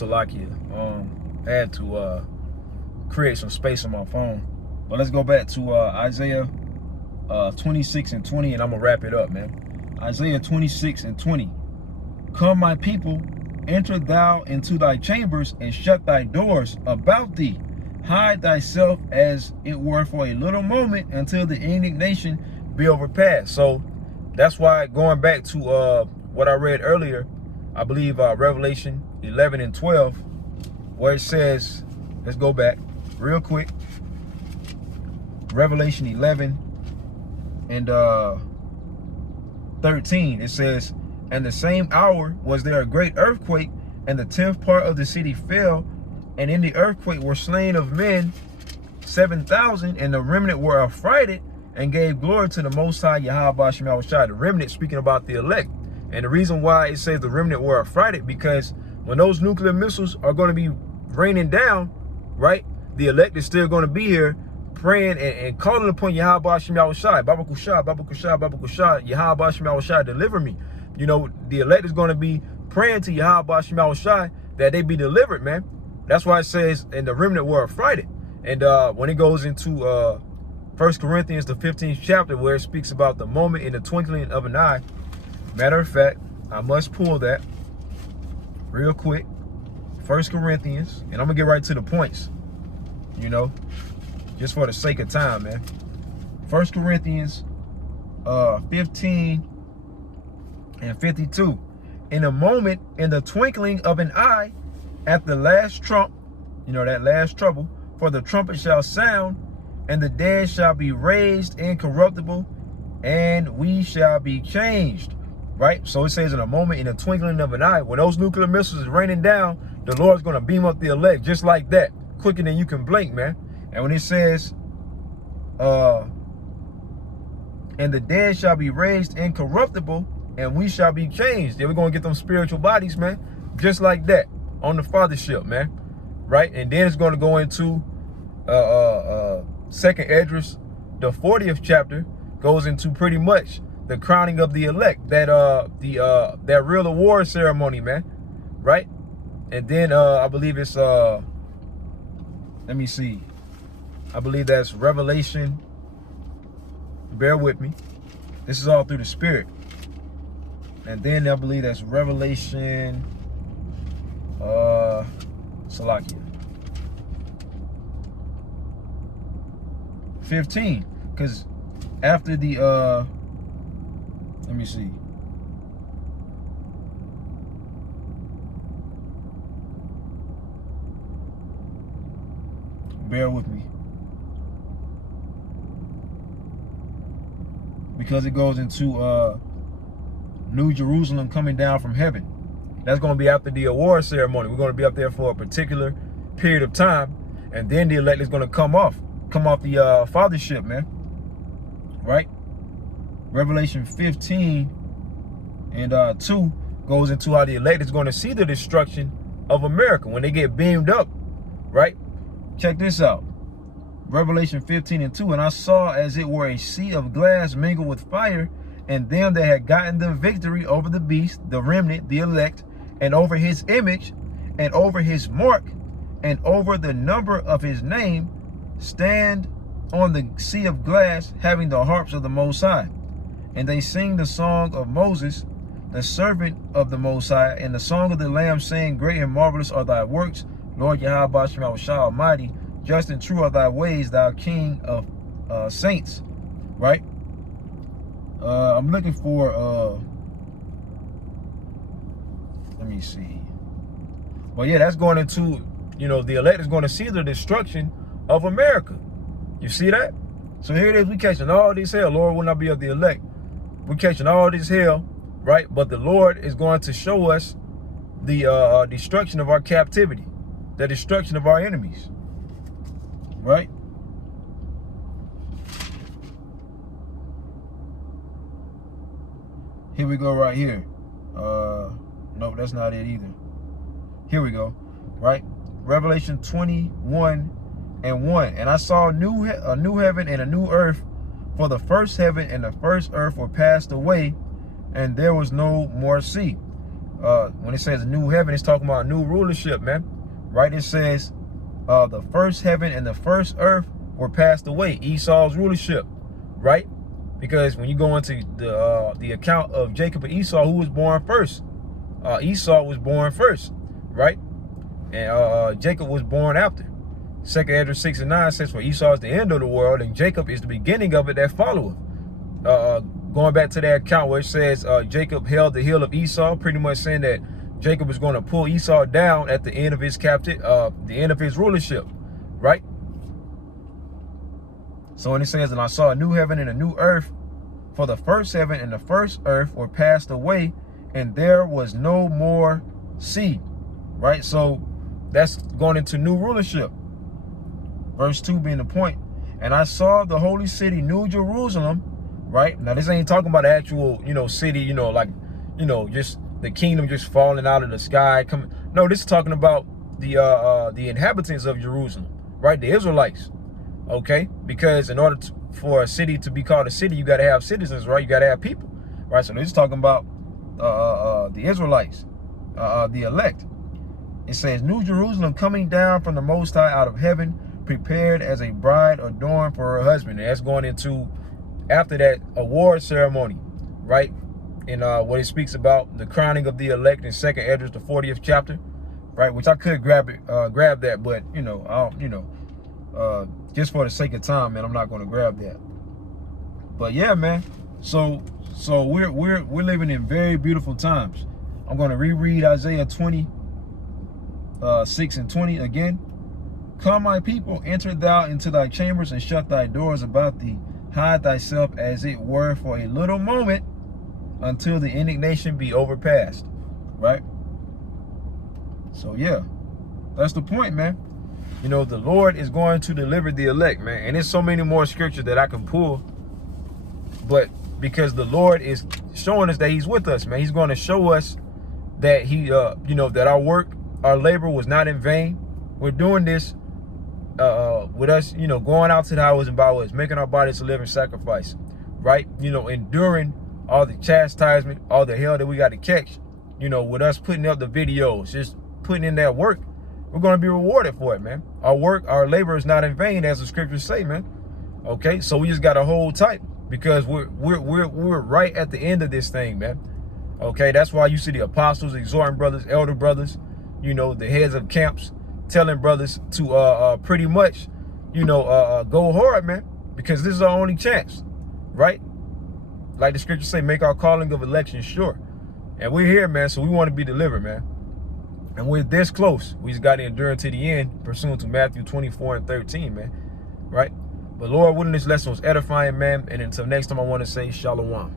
Salakia. I had to create some space on my phone. But let's go back to Isaiah 26 and 20, and I'm gonna wrap it up, man. Isaiah 26 and 20. Come, my people, enter thou into thy chambers, and shut thy doors about thee. Hide thyself as it were for a little moment, until the indignation be overpassed. So that's why, going back to what I read earlier, I believe Revelation 11 and 12, where it says, let's go back real quick. Revelation 11 and 13, it says, and the same hour was there a great earthquake, and the 10th part of the city fell, and in the earthquake were slain of men 7,000, and the remnant were affrighted and gave glory to the Most High YAHAWASHI. The remnant speaking about the elect. And the reason why it says the remnant were affrighted, because when those nuclear missiles are going to be raining down, right, the elect is still going to be here praying and calling upon YAHAWASHI, Baba Kusha, Baba Kusha, Baba Kusha, YAHAWASHI, deliver me. You know, the elect is going to be praying to YAHAWASHI that they be delivered, man. That's why it says, and the remnant were affrighted. And when it goes into 1 Corinthians, the 15th chapter, where it speaks about the moment in the twinkling of an eye. Matter of fact, I must pull that real quick. 1 Corinthians, and I'm going to get right to the points, you know, just for the sake of time, man. 1 Corinthians 15 and 52. In a moment, in the twinkling of an eye, at the last trump, you know, that last trouble, for the trumpet shall sound, and the dead shall be raised incorruptible, and we shall be changed. Right? So it says in a moment, in the twinkling of an eye, when those nuclear missiles is raining down, the Lord's going to beam up the elect just like that, quicker than you can blink, man. And when it says, and the dead shall be raised incorruptible, and we shall be changed. Then we're going to get them spiritual bodies, man, just like that, on the fathership, man. Right? And then it's going to go into 2nd Esdras, the 40th chapter, goes into pretty much the crowning of the elect, that that real award ceremony, man. Right? And then I believe it's let me see. I believe that's Revelation. Bear with me. This is all through the Spirit. And then I believe that's Revelation Salakia 15. Because after the let me see. Bear with me. Because it goes into New Jerusalem coming down from heaven. That's going to be after the award ceremony. We're going to be up there for a particular period of time. And then the elect is going to come off the fathership, man. Right? Revelation 15 and 2 goes into how the elect is going to see the destruction of America when they get beamed up, right? Check this out. Revelation 15 and 2, and I saw as it were a sea of glass mingled with fire, and them that had gotten the victory over the beast, the remnant, the elect, and over his image, and over his mark, and over the number of his name, stand on the sea of glass, having the harps of the Most High. And they sing the song of Moses, the servant of the Most High, and the song of the Lamb, saying, great and marvelous are thy works, Lord YAHAWASHI Almighty. Just and true are thy ways, thou King of saints. Right? I'm looking for, let me see. Well, yeah, that's going into, you know, the elect is going to see the destruction of America. You see that? So here it is, we catching all this hell. Lord will not be of the elect. We're catching all this hell, right? But the Lord is going to show us the destruction of our captivity, the destruction of our enemies, right? Here we go right here. No, that's not it either. Here we go, right? Revelation 21 and 1. And I saw a new heaven and a new earth, for the first heaven and the first earth were passed away, and there was no more sea. when it says a new heaven, it's talking about a new rulership, man. Right? It says the first heaven and the first earth were passed away. Esau's rulership, right? Because when you go into the account of Jacob and Esau, who was born first? Esau was born first, right? And Jacob was born after. 2nd Ezra 6:9 says, for Esau is the end of the world, and Jacob is the beginning of it that followeth. Going back to that account where it says Jacob held the heel of Esau, pretty much saying that Jacob is going to pull Esau down at the end of his the end of his rulership, right? So when it says, and I saw a new heaven and a new earth, for the first heaven and the first earth were passed away, and there was no more sea, right? So that's going into new rulership. Verse 2 being the point. And I saw the holy city, New Jerusalem, right? Now, this ain't talking about the actual, city, like, just the kingdom just falling out of the sky. No, this is talking about the inhabitants of Jerusalem, right? The Israelites, okay? Because in order for a city to be called a city, you got to have citizens, right? You got to have people, right? So this is talking about the Israelites, the elect. It says, New Jerusalem coming down from the Most High out of heaven, prepared as a bride adorned for her husband. And that's going into, after that, award ceremony, right? And what it speaks about, the crowning of the elect in 2nd Ezra, the 40th chapter, right? Which I could grab that, but just for the sake of time, man, I'm not going to grab that. But yeah, man. So we're living in very beautiful times. I'm going to reread Isaiah 20, 6 and 20 again. Come, my people, enter thou into thy chambers and shut thy doors about thee. Hide thyself as it were for a little moment until the indignation be overpassed. Right? So yeah, that's the point, man. The Lord is going to deliver the elect, man. And there's so many more scriptures that I can pull. But because the Lord is showing us that he's with us, man. He's going to show us that he, that our work, our labor was not in vain. We're doing this with us, going out to the highways and byways, making our bodies a living sacrifice, right? Enduring all the chastisement, all the hell that we got to catch, with us putting up the videos, just putting in that work, we're going to be rewarded for it, man. Our work, our labor is not in vain, as the scriptures say, man. Okay, so we just got to hold tight because we're right at the end of this thing, man. Okay, that's why you see the apostles exhorting brothers, elder brothers, the heads of camps, telling brothers to pretty much, go hard, man, because this is our only chance, right? Like the scriptures say, make our calling of election sure. And we're here, man, so we want to be delivered, man. And we're this close. We just got to endure to the end, pursuant to Matthew 24 and 13, man, right? But Lord willing, this lesson was edifying, man. And until next time, I want to say shalom.